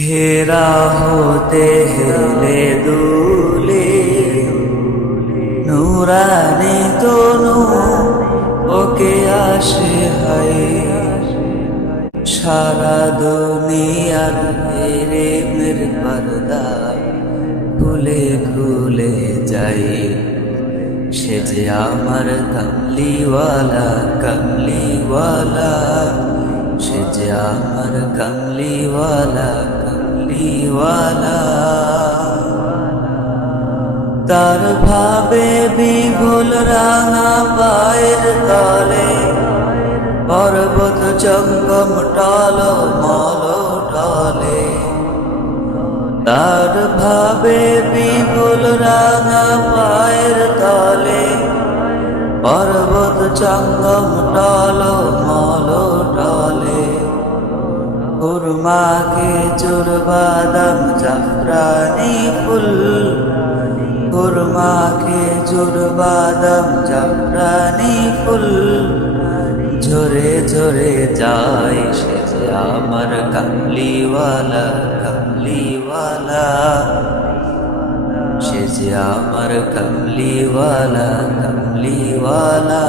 হেরা হতে হেলে দুলে নুরানি তনু ওকে আসে হায় সারা দুনিয়ার প্রেমের পর্দা খুলে খুলে যাই সে যে আমার কমলিওয়ালা কমলিওয়ালা সে যে আমার কমলিওয়ালা কমলিওয়ালা তার ভাবে বিভুল রাঙা পায়ের তলে পর্বত জঙ্গম টল মল টলে তার ভাবে বিপুল রাঙা পায়ের তলে পর্বত জঙ্গম টল মল টলে খুরমা খেজুর বাদাম জাফরানি ফুল খুরমা খেজুর বাদাম জাফরানি ফুল ঝরে ঝরে যায় সে যে আমার কমলিওয়ালা কমলিওয়ালা সে যে আমার কমলিওয়ালা কমলিওয়ালা